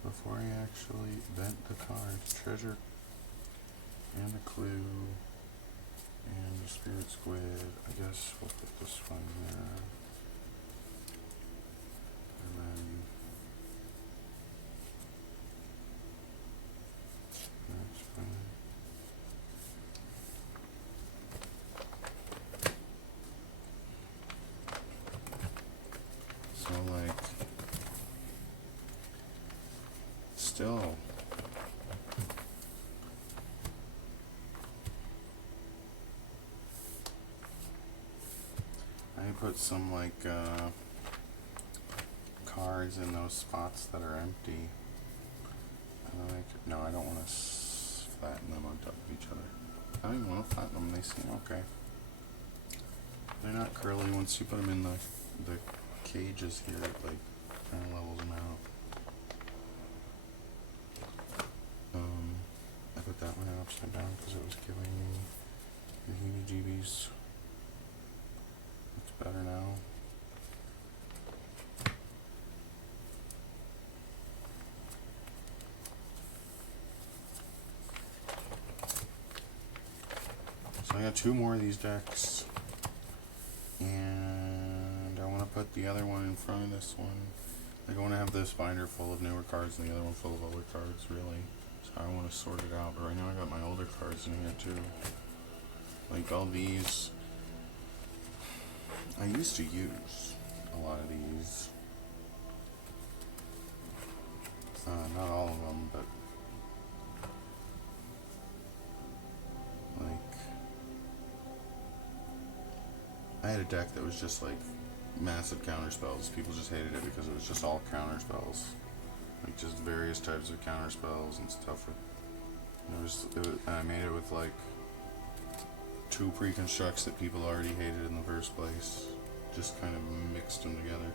before I actually bent the card. Treasure and a clue and the spirit squid. I guess we'll put this one there. And then that's fine. So like still I put some like cards in those spots that are empty. No, I don't want to flatten them on top of each other. I don't even want to flatten them. They seem okay. They're not curly. Once you put them in the cages here, it like kind of levels them out. I put that one upside down because it was giving me the heebie-jeebies. It's better now. So I got 2 more of these decks, and I want to put the other one in front of this one. Like I want to have this binder full of newer cards and the other one full of older cards, really. So I want to sort it out, but right now I got my older cards in here too. Like all these, I used to use a lot of these. Not all of them, but like I had a deck that was just like massive counter spells. People just hated it because it was just all counter spells, like just various types of counter spells and stuff. I made it with like 2 pre-constructs that people already hated in the first place. Just kind of mixed them together.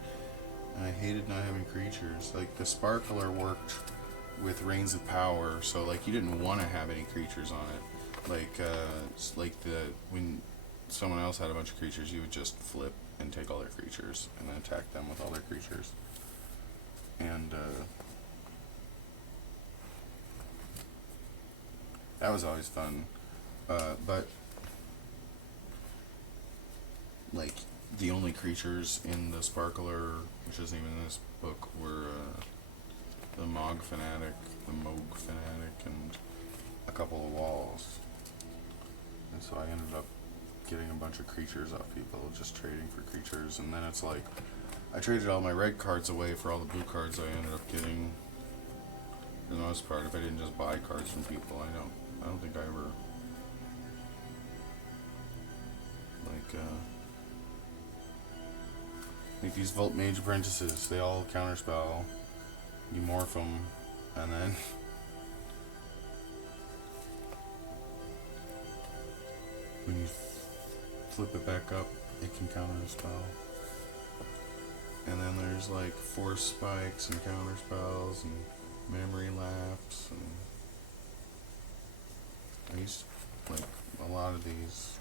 And I hated not having creatures. Like the Sparkler worked with Reigns of Power, so like you didn't want to have any creatures on it. Like when someone else had a bunch of creatures, you would just flip and take all their creatures and then attack them with all their creatures. And that was always fun. But like the only creatures in the Sparkler, which isn't even in this book, were the Moog Fanatic, and a couple of walls. And so I ended up getting a bunch of creatures off people, just trading for creatures. And then it's like I traded all my red cards away for all the blue cards I ended up getting. For the most part, if I didn't just buy cards from people, I don't think I ever like these Volt Mage Apprentices. They all counterspell. You morph them, and then when you flip it back up, it can counterspell. And then there's like Force Spikes and counterspells and Memory Lapse, and I used like a lot of these.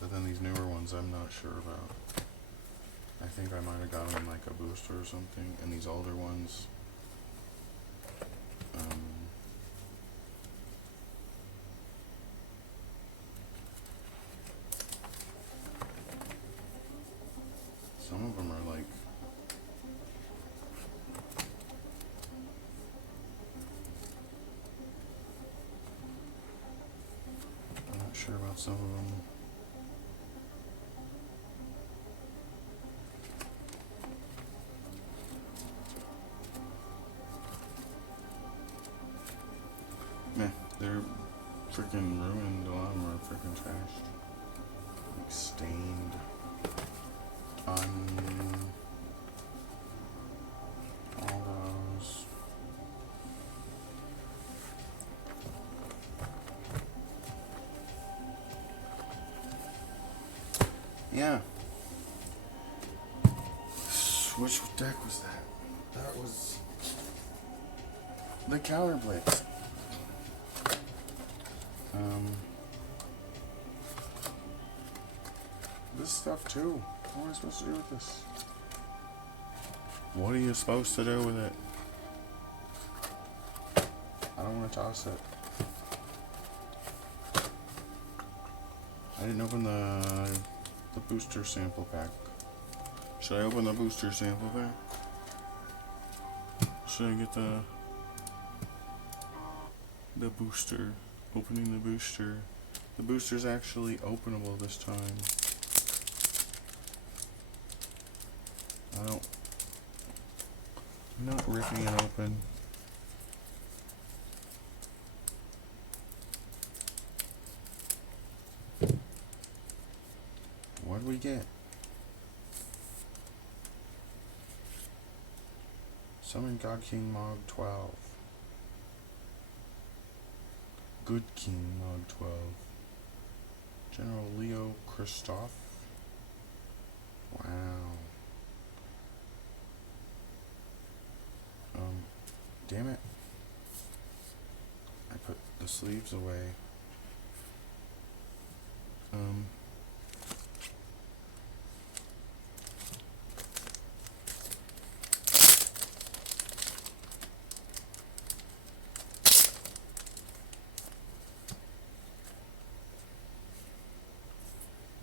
But then these newer ones I'm not sure about. I think I might have got them in like a booster or something. And these older ones, some of them are like I'm not sure about some of them. Meh, they're freaking ruined. A lot of them are freaking trashed. Like stained. All those. Yeah. Which deck was that? That was the Counter Blitz. This stuff too. What am I supposed to do with this? What are you supposed to do with it? I don't want to toss it. I didn't open the booster sample pack. Should I open the booster sample pack? Should I get the booster? Opening the booster. The booster's actually openable this time. I'm not ripping it open. What do we get? Summon God King Mog 12. Good King Mog 12. General Leo Christoph. Wow. Damn it. I put the sleeves away.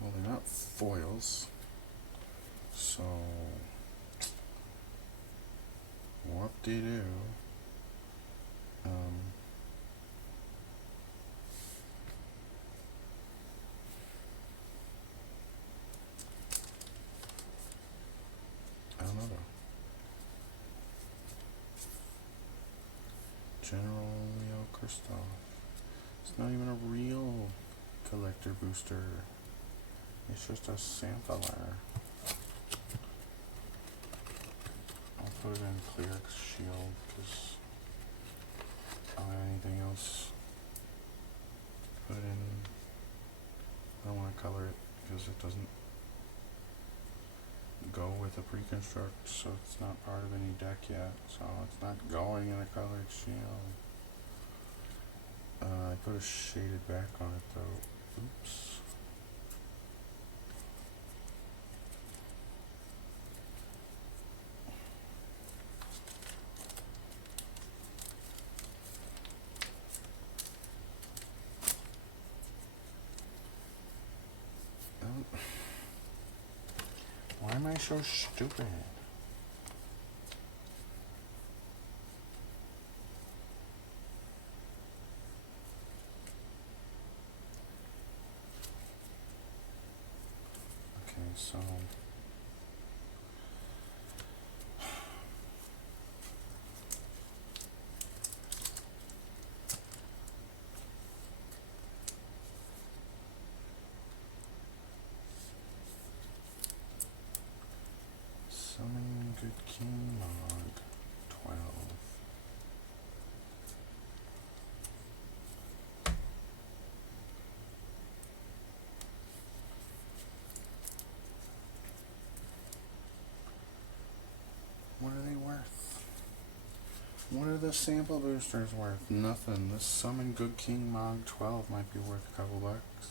Well, they're not foils. So, whoop-de-doo. General Leo Kristoff. It's not even a real collector booster. It's just a sampler. I'll put it in clear shield because I don't have anything else to put in. I don't want to color it because it doesn't go with a pre-construct, so it's not part of any deck yet, so it's not going in a colored shield. I put a shaded back on it though. Oops. Why am I so stupid? Okay, so Summon Good King Mog 12. What are they worth? What are the sample boosters worth? Nothing. This Summon Good King Mog 12 might be worth a couple bucks.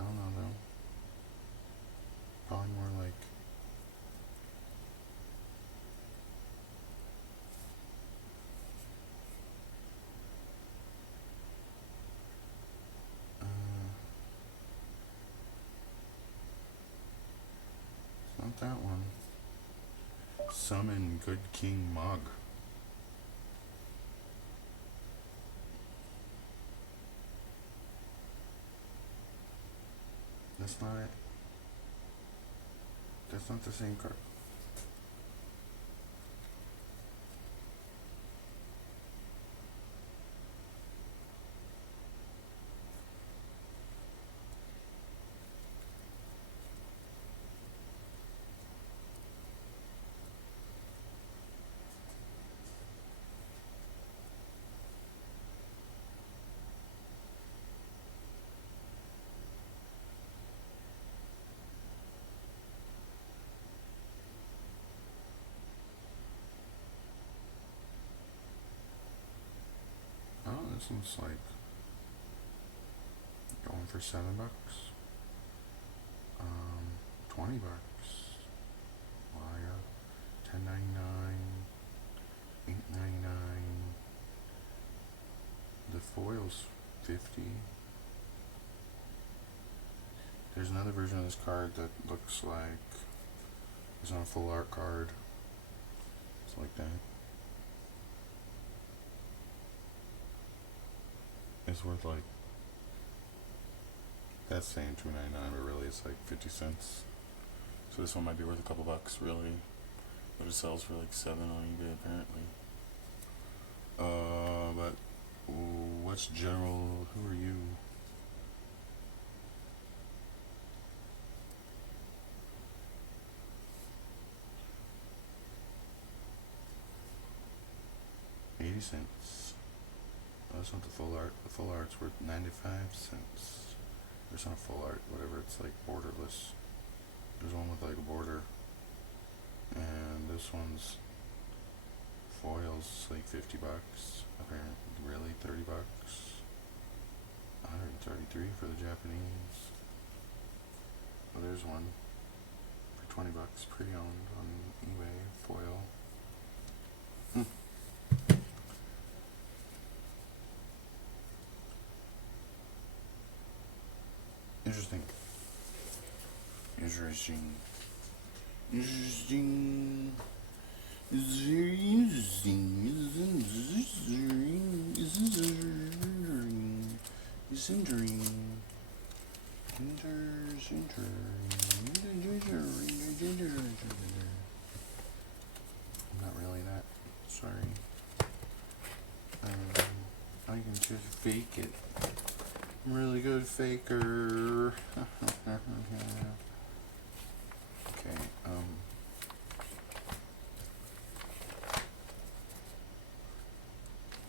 I don't know though. Probably more like it's not that one. Summon Good King Mug. That's not it. That's not the same card. Oh, this one's like going for $7. 20 bucks. Wire. 10.99. 8.99. The foil's 50. There's another version of this card that looks like it's on a full art card. It's like that. It's worth like, that's saying $2.99, but really it's like 50 cents. So this one might be worth a couple bucks, really. But it sells for like 7 on eBay apparently. But what's general? Who are you? $0.80. That's not the full art. The full art's worth 95 cents. There's not full art, whatever. It's like borderless. There's one with like a border, and this one's foil's like 50 bucks. Apparently, really 30 bucks. 133 for the Japanese. Well, there's one for 20 bucks, pre-owned on eBay. Foil. Interesting. Interesting. Interesting. It's very interesting. It's entering. I'm not really that. Sorry. I can just fake it. I'm a really good faker. Okay,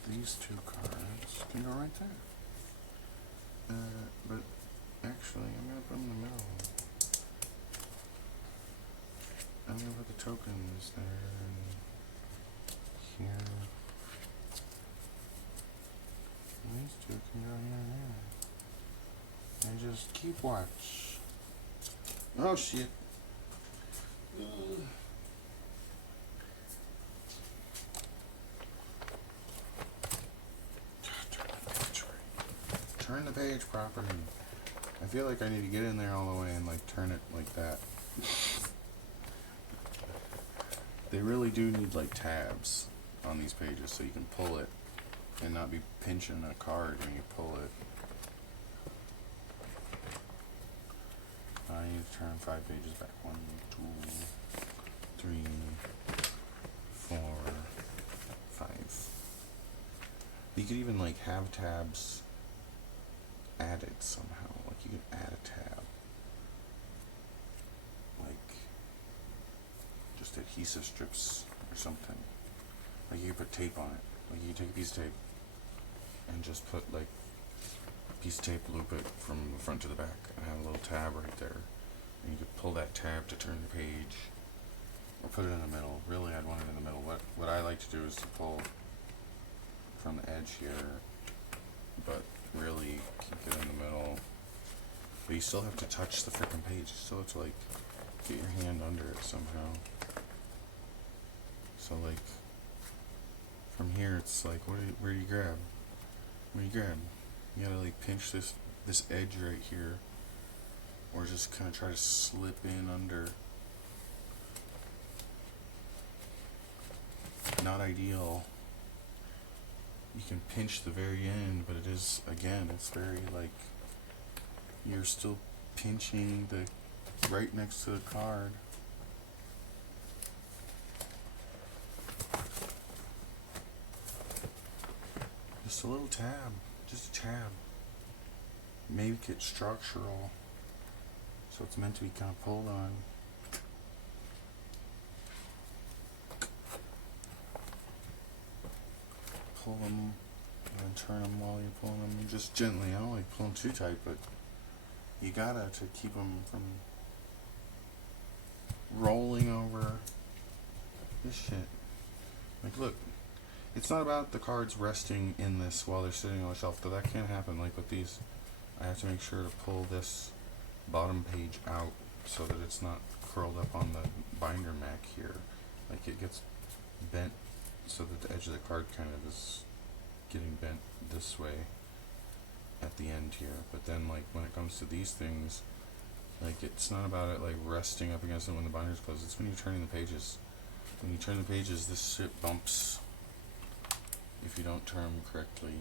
these two cards can go right there. But actually, I'm gonna put them in the middle. I'm gonna put the tokens there and here. And these two can go here and there. And just keep watch. Oh shit. Turn the page properly. I feel like I need to get in there all the way and like turn it like that. They really do need like tabs on these pages so you can pull it and not be pinching a card when you pull it. I need to turn 5 pages back. 1, 2, 3, 4, 5. You could even like have tabs added somehow. Like you could add a tab. Like just adhesive strips or something. Like you could put tape on it. Like you could take a piece of tape and just put like a piece of tape, loop it from the front to the back and have a little tab right there. And you could pull that tab to turn the page or put it in the middle. Really, I'd want it in the middle. What I like to do is to pull from the edge here, but really keep it in the middle. But you still have to touch the freaking page. You still have to like get your hand under it somehow. So like from here, it's like where do you grab? Where do you grab? You gotta like pinch this edge right here, or just kind of try to slip in under. Not ideal. You can pinch the very end, but it is, again, it's very like you're still pinching the right next to the card. Just a little tab, just a tab. Make it structural, so it's meant to be kind of pulled on. Pull them and turn them while you're pulling them, just gently. I don't like pulling too tight, but you gotta to keep them from rolling over this shit. Like, look, it's not about the cards resting in this while they're sitting on the shelf, though that can't happen. Like with these, I have to make sure to pull this bottom page out so that it's not curled up on the binder mac here. Like it gets bent so that the edge of the card kind of is getting bent this way at the end here. But then like when it comes to these things, like it's not about it like resting up against it when the binder's closed. It's when you're turning the pages. When you turn the pages, this shit bumps. If you don't turn them correctly,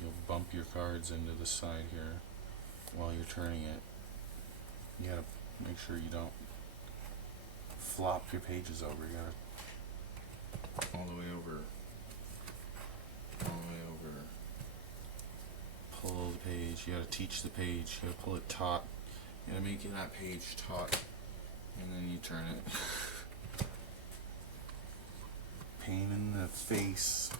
you'll bump your cards into the side here while you're turning it. You gotta make sure you don't flop your pages over. You gotta all the way over, pull the page. You gotta teach the page. You gotta pull it taut. You gotta make that page taut, and then you turn it. Pain in the face.